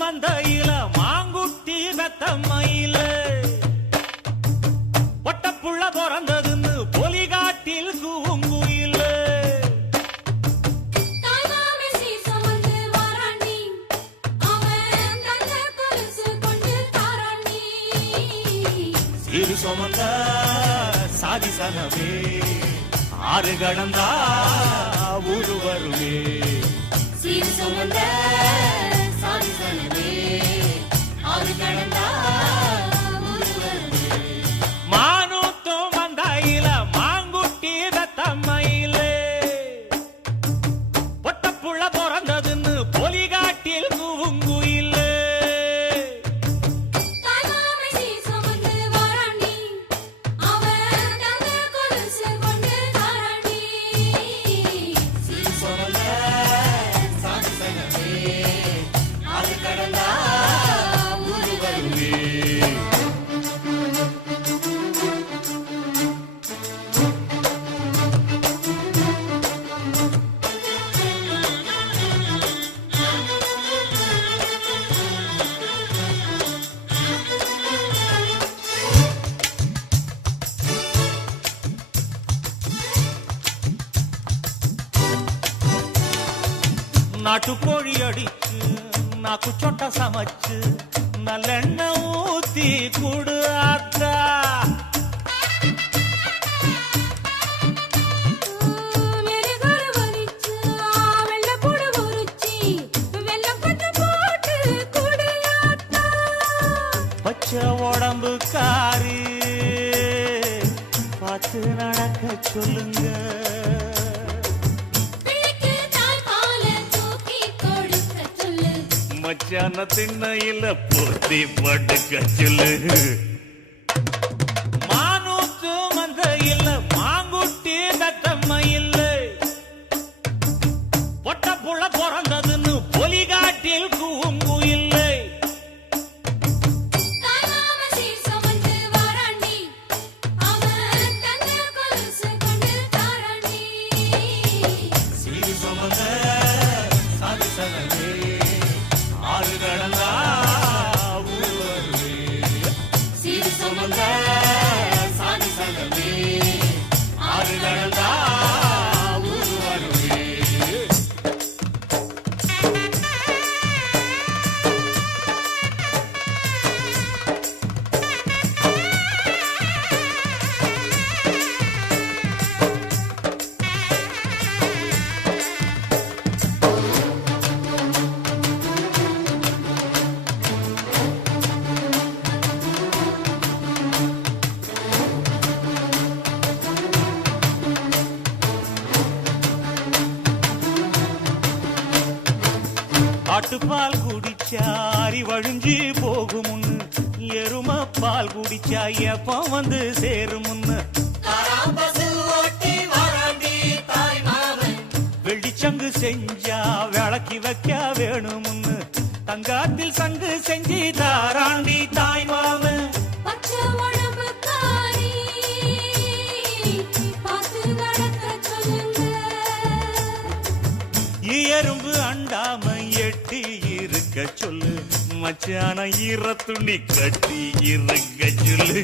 மந்தையில மாங்குட்டி வெத்தம்மையில ஒட்டப்புள்ள பிறந்ததுன்னு பொலிகாட்டில் கூங்குயில சிறு சுமந்த சாதி சனவே ஆறு கடந்தா ஊரு வருவே சிறு சுமந்த மானூத்தும் மந்தையில மாங்குட்டி தத்தம்மையில ஒட்டப்புள்ள பிறந்ததுன்னு பொலிகாட்டில் கூங்குயில நாட்டுக்கோழி அடிச்சு நாக்கு சொட்ட சமைச்சு நல்லெண்ணெய் ஊத்தி கூடு ஆத்தா பச்சை உடம்பு காரி பார்த்து நடக்க சொல்லுங்க மச்சான திண்ணையில போத்தி படுக்க சொல்லு மானூத்து மந்தையில மாங்குட்டி தத்தம்மையில பொட்டப்புள்ள பிறந்ததுன்னு பொலிகாட்டில் கூங்குயில்லை ஆட்டுப்பால் குடிச்சா அரி வழிஞ்சி போகுமுன்னு எரும பால் குடிச்சா எப்ப வந்து சேருமுன்னு வெள்ளிச்சங்கு செஞ்சா விளக்கி வைக்க வேணுமுன்னு தங்காத்தில் சங்கு செஞ்சு தாராண்டி தாய் மாமன் எறும்பு அண்டாம எட்டி இருக்க சொல்லு மச்சான ஈர துணி கட்டி இருக்க சொல்லு